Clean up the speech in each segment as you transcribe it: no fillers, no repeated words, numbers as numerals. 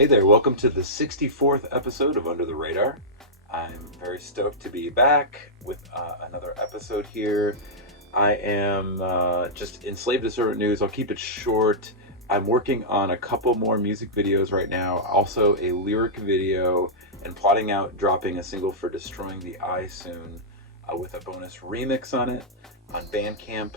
Hey there, welcome to the 64th episode of Under the Radar. I'm very stoked to be back with another episode here. I am just enslaved to servant news. I'll keep it short. I'm working on a couple more music videos right now, also a lyric video, and plotting out dropping a single for Destroying the Eye soon with a bonus remix on it on Bandcamp.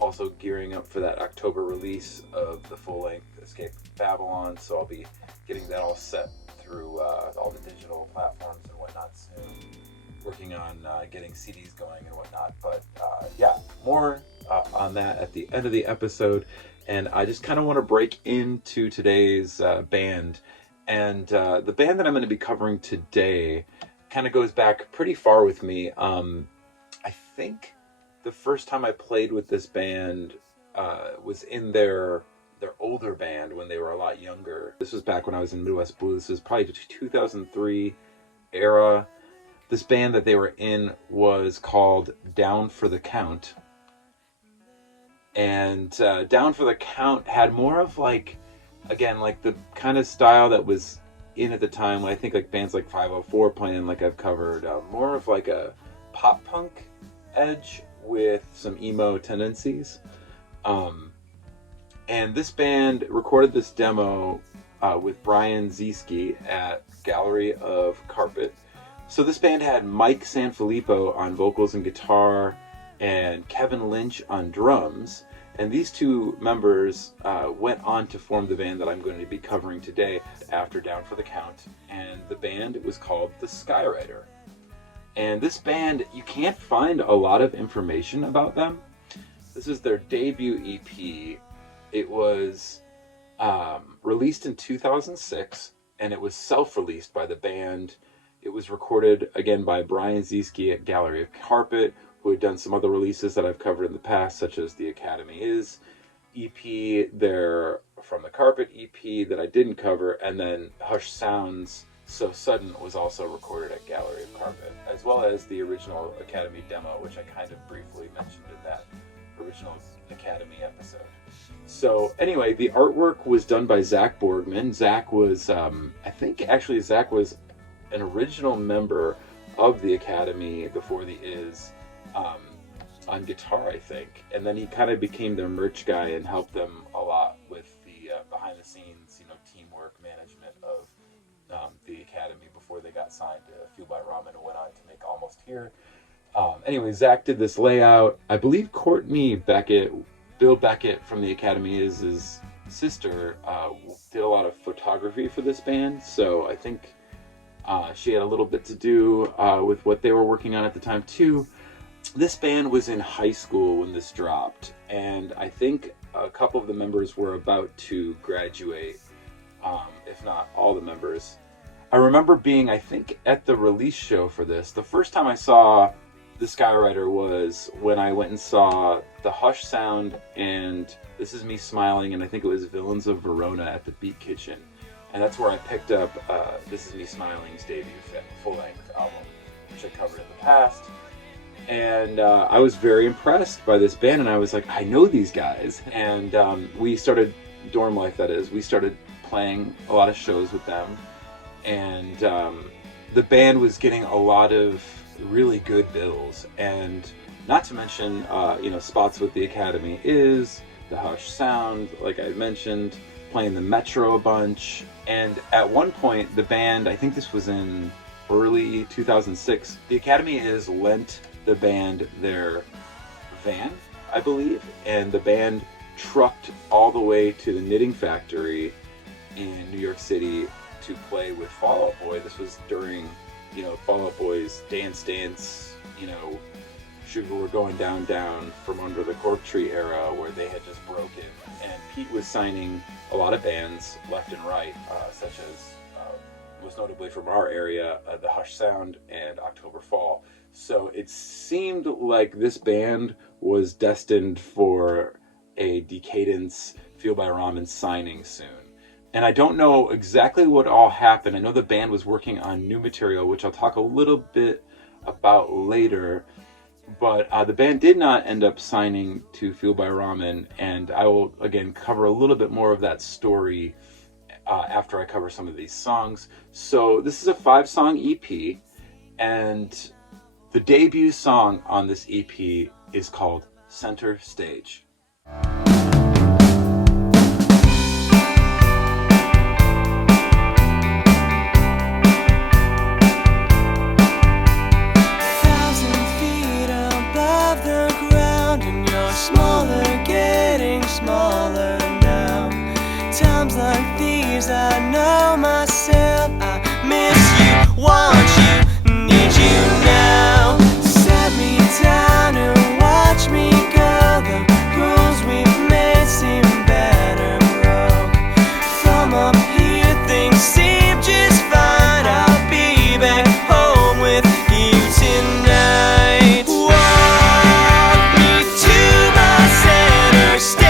Also gearing up for that October release of the full-length Escape Babylon, so I'll be getting that all set through all the digital platforms and whatnot soon. Working on getting CDs going and whatnot, but more on that at the end of the episode. And I just kind of want to break into today's band. And the band that I'm going to be covering today kind of goes back pretty far with me. I think the first time I played with this band was in their older band when they were a lot younger. This was back when I was in Midwest Blue. This was probably 2003 era. This band that they were in was called Down for the Count. And Down for the Count had more of like the kind of style that was in at the time. I think like bands like 504 playing, like I've covered, more of like a pop punk edge with some emo tendencies. And this band recorded this demo with Brian Zieski at Gallery of Carpet. So this band had Mike Sanfilippo on vocals and guitar and Kevin Lynch on drums. And these two members went on to form the band that I'm going to be covering today after Down for the Count. And the band was called the Skyriter. And this band, you can't find a lot of information about them. This is their debut EP. It was released in 2006, and it was self-released by the band. It was recorded, again, by Brian Zieski at Gallery of Carpet, who had done some other releases that I've covered in the past, such as The Academy Is EP, their From the Carpet EP that I didn't cover, and then Hush Sounds So Sudden was also recorded at Gallery of Carpet, as well as the original Academy demo, which I kind of briefly mentioned in that original Academy episode. So anyway, the artwork was done by Zach Borgman. Zach was, Zach was an original member of the Academy before the Is on guitar, I think. And then he kind of became their merch guy and helped them a lot with the behind the scenes, teamwork management of the Academy before they got signed to Fuel by Ramen and went on to make Almost Here. Anyway, Zach did this layout. I believe Courtney Beckett, Bill Beckett from the Academy is his sister, did a lot of photography for this band. So I think she had a little bit to do with what they were working on at the time too. This band was in high school when this dropped, and I think a couple of the members were about to graduate, if not all the members. I remember being, I think, at the release show for this. The first time I saw the Skyriter was when I went and saw the Hush Sound and This Is Me Smiling, and I think it was Villains of Verona at the Beat Kitchen. And that's where I picked up This Is Me Smiling's debut full-length album, which I covered in the past. And I was very impressed by this band, and I was like, I know these guys. And we started, dorm life that is, we started playing a lot of shows with them. And the band was getting a lot of really good bills. And not to mention, spots with the Academy Is, the Hush Sound, like I mentioned, playing the Metro a bunch. And at one point, the band, I think this was in early 2006, the Academy Is lent the band their van, I believe, and the band trucked all the way to the Knitting Factory in New York City to play with Fall Out Boy. This was during, Fall Out Boy's Dance, Sugar We're Going Down from Under the Cork Tree era, where they had just broken. And Pete was signing a lot of bands left and right, such as, most notably from our area, the Hush Sound and October Fall. So it seemed like this band was destined for a Decadence Fuel by Ramen signing soon. And I don't know exactly what all happened. I know the band was working on new material, which I'll talk a little bit about later. But the band did not end up signing to Fuel by Ramen, and I will, again, cover a little bit more of that story after I cover some of these songs. So this is a 5-song EP, and the debut song on this EP is called Center Stage. Smaller now. Times like these, I know myself. I miss you, want you, need you now. Set me down and watch me go. The rules we've made seem better broke. From up here, things seem just fine. I'll be back home with you tonight. Walk me to my center stage.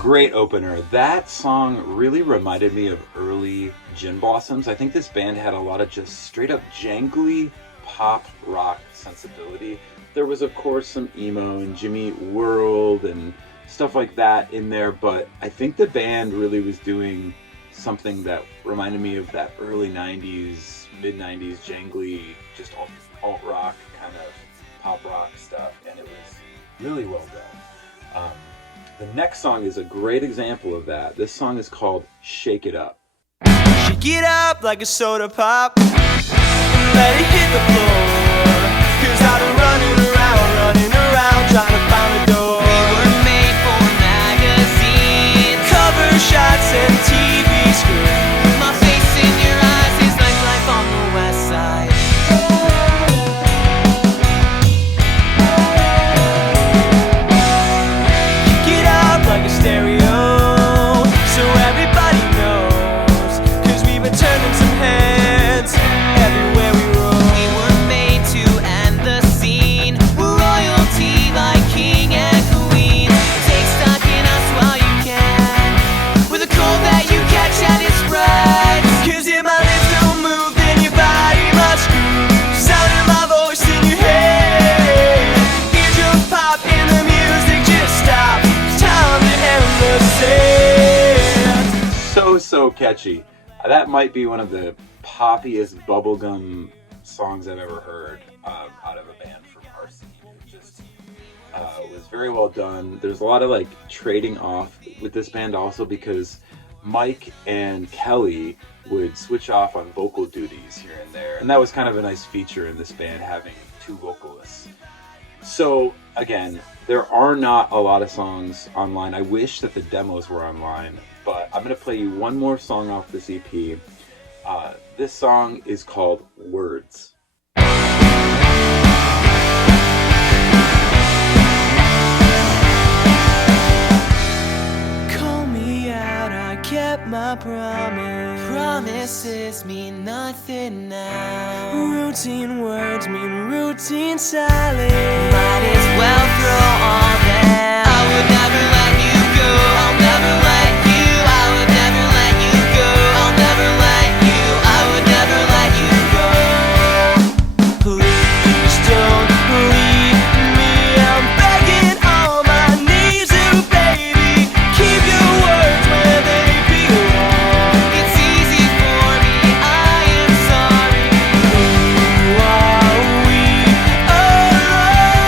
Great opener. That song really reminded me of early Gin Blossoms. I think this band had a lot of just straight up jangly pop rock sensibility. There was of course some emo and Jimmy World and stuff like that in there, but I think the band really was doing something that reminded me of that early 90s, mid 90s jangly, just alt rock kind of pop rock stuff, and it was really well done. The next song is a great example of that. This song is called Shake It Up. Shake it up like a soda pop and let it hit the floor. 'Cause I've been running around trying to find a door. We were made for magazines, cover shots and TV screens. My face in your eyes is like life on the west side. Like a stereo, so everybody knows. 'Cause we've been turning some heads everywhere we roll. We were made to end the scene. We're royalty like king and queen. Take stock in us while you can, with a cold that you catch and it spreads. 'Cause if my lips don't move, then your body must groove. Sound of my voice in your head. Eardrums pop and the music just stops. So catchy. That might be one of the poppiest bubblegum songs I've ever heard out of a band from our scene. It just was very well done. There's a lot of like trading off with this band also, because Mike and Kelly would switch off on vocal duties here and there, and that was kind of a nice feature in this band, having two vocalists. So again, there are not a lot of songs online. I wish that the demos were online, but I'm going to play you one more song off this EP. This song is called Words. Call me out, I kept my promise. Promises mean nothing now. Routine words mean routine silence. Might as well throw all that. I would never let you go. I'll never let you. I would never let you go. I'll never let you. I would never let you go. Please don't leave me. I'm begging on my knees, oh baby. Keep your words where they belong. It's easy for me, I am sorry. Who are we alone?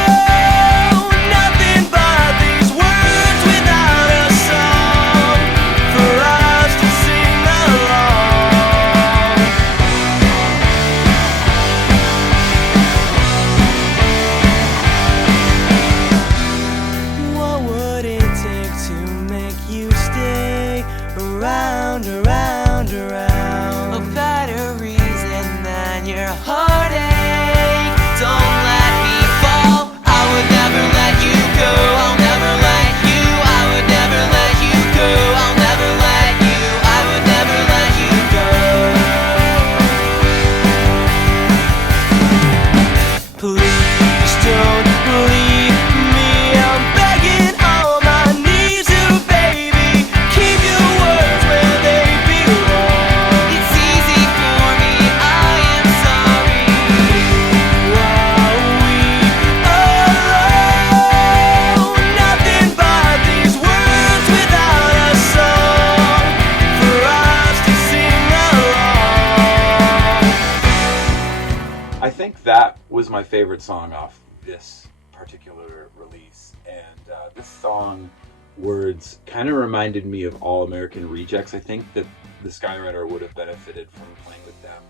favorite song off this particular release. And this song, words, kind of reminded me of All American Rejects. I think that the Skyriter would have benefited from playing with them,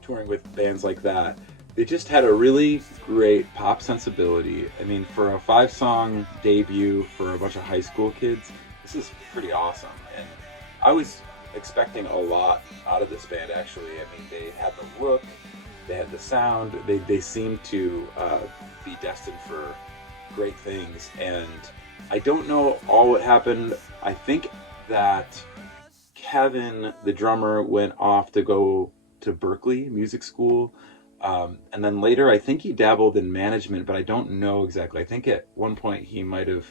touring with bands like that. They just had a really great pop sensibility. I mean, for a 5-song debut for a bunch of high school kids, this is pretty awesome. And I was expecting a lot out of this band, actually. I mean, they had the look, they had the sound, they seemed to be destined for great things. And I don't know all what happened. I think that Kevin, the drummer, went off to go to Berkeley Music School. And then later, I think he dabbled in management, but I don't know exactly. I think at one point he might have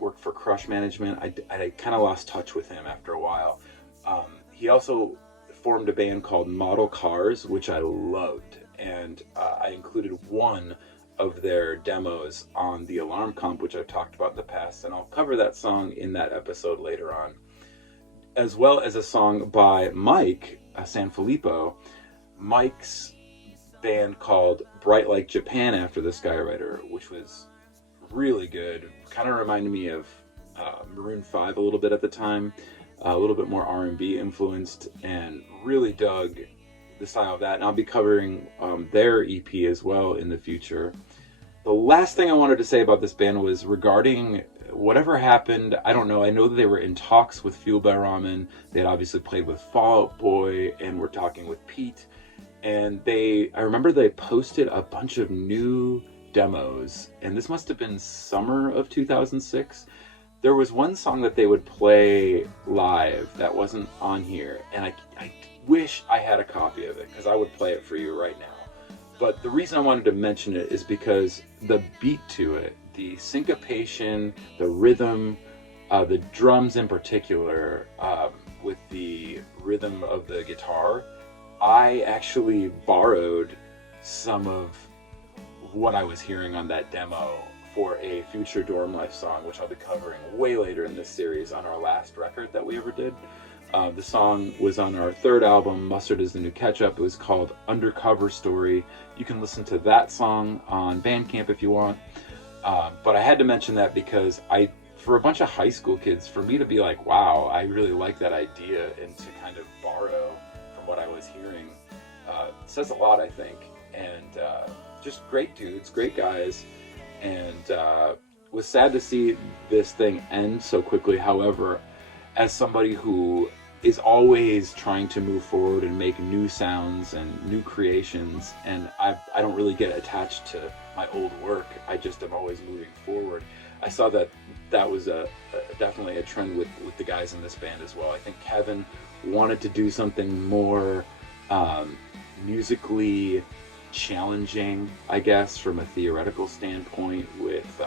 worked for Crush Management. I kind of lost touch with him after a while. He also formed a band called Model Cars, which I loved. And I included one of their demos on the Alarm Comp, which I've talked about in the past. And I'll cover that song in that episode later on. As well as a song by Mike Sanfilippo. Mike's band called Bright Like Japan after the Skyriter, which was really good. Kind of reminded me of Maroon 5 a little bit at the time, a little bit more R&B influenced, and really dug the style of that. And I'll be covering their EP as well in the future. The last thing I wanted to say about this band was regarding whatever happened. I don't know. I know that they were in talks with Fueled by Ramen. They had obviously played with Fall Out Boy and were talking with Pete. And I remember they posted a bunch of new demos, and this must have been summer of 2006. There was one song that they would play live that wasn't on here, and I wish I had a copy of it, because I would play it for you right now. But the reason I wanted to mention it is because the beat to it, the syncopation, the rhythm, the drums in particular, with the rhythm of the guitar, I actually borrowed some of what I was hearing on that demo for a future Dorm Life song, which I'll be covering way later in this series on our last record that we ever did. The song was on our third album, Mustard is the New Ketchup. It was called Undercover Story. You can listen to that song on Bandcamp if you want. But I had to mention that because for a bunch of high school kids, for me to be like, wow, I really like that idea, and to kind of borrow from what I was hearing, says a lot, I think. And just great dudes, great guys, and was sad to see this thing end so quickly. However, as somebody who is always trying to move forward and make new sounds and new creations, and I don't really get attached to my old work, I just am always moving forward. I saw that was definitely a trend with the guys in this band as well. I think Kevin wanted to do something more musically challenging, I guess, from a theoretical standpoint, with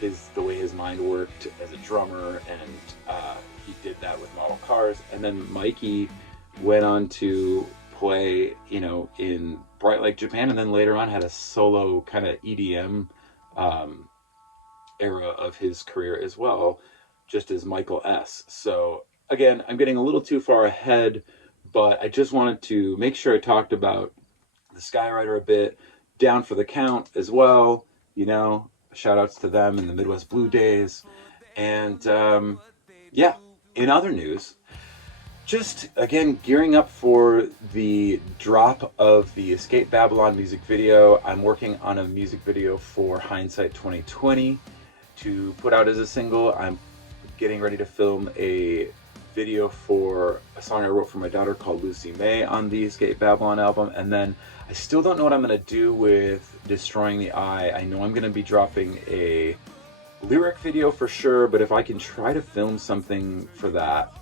the way his mind worked as a drummer, and he did that with Model Cars. And then Mikey went on to play, in Bright Like Japan, and then later on had a solo kind of EDM era of his career as well, just as Michael S. So again, I'm getting a little too far ahead, but I just wanted to make sure I talked about the Skyriter a bit. Down for the Count as well, shout outs to them in the Midwest Blue Days. And in other news, just again gearing up for the drop of the Escape Babylon music video. I'm working on a music video for Hindsight 2020 to put out as a single. I'm getting ready to film a video for a song I wrote for my daughter called Lucy May on the Escape Babylon album. And then I still don't know what I'm going to do with Destroying the Eye. I know I'm going to be dropping a lyric video for sure, but if I can try to film something for that,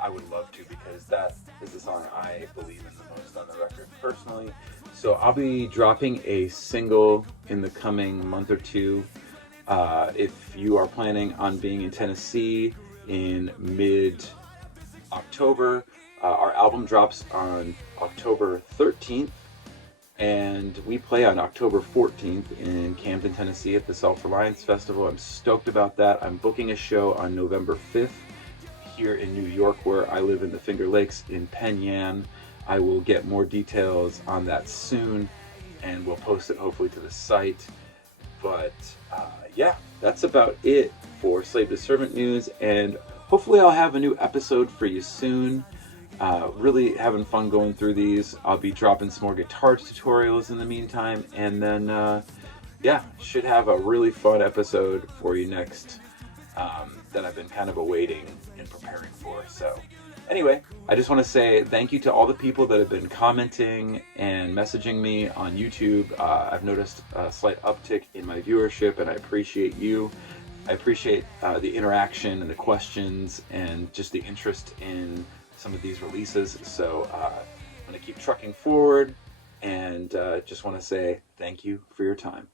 I would love to, because that is the song I believe in the most on the record personally. So I'll be dropping a single in the coming month or two. If you are planning on being in Tennessee in mid-October, our album drops on October 13th, and we play on October 14th in Camden, Tennessee at the Self-Reliance Festival. I'm stoked about that. I'm booking a show on November 5th here in New York, where I live in the Finger Lakes in Penn Yan. I will get more details on that soon. and we'll post it hopefully to the site. But yeah, that's about it for Slave to Servant news, and hopefully I'll have a new episode for you soon. Really having fun going through these. I'll be dropping some more guitar tutorials in the meantime, and then yeah, should have a really fun episode for you next that I've been kind of awaiting and preparing for. So anyway, I just want to say thank you to all the people that have been commenting and messaging me on YouTube. I've noticed a slight uptick in my viewership, and I appreciate you. I appreciate the interaction and the questions and just the interest in some of these releases. So I'm going to keep trucking forward, and just want to say thank you for your time.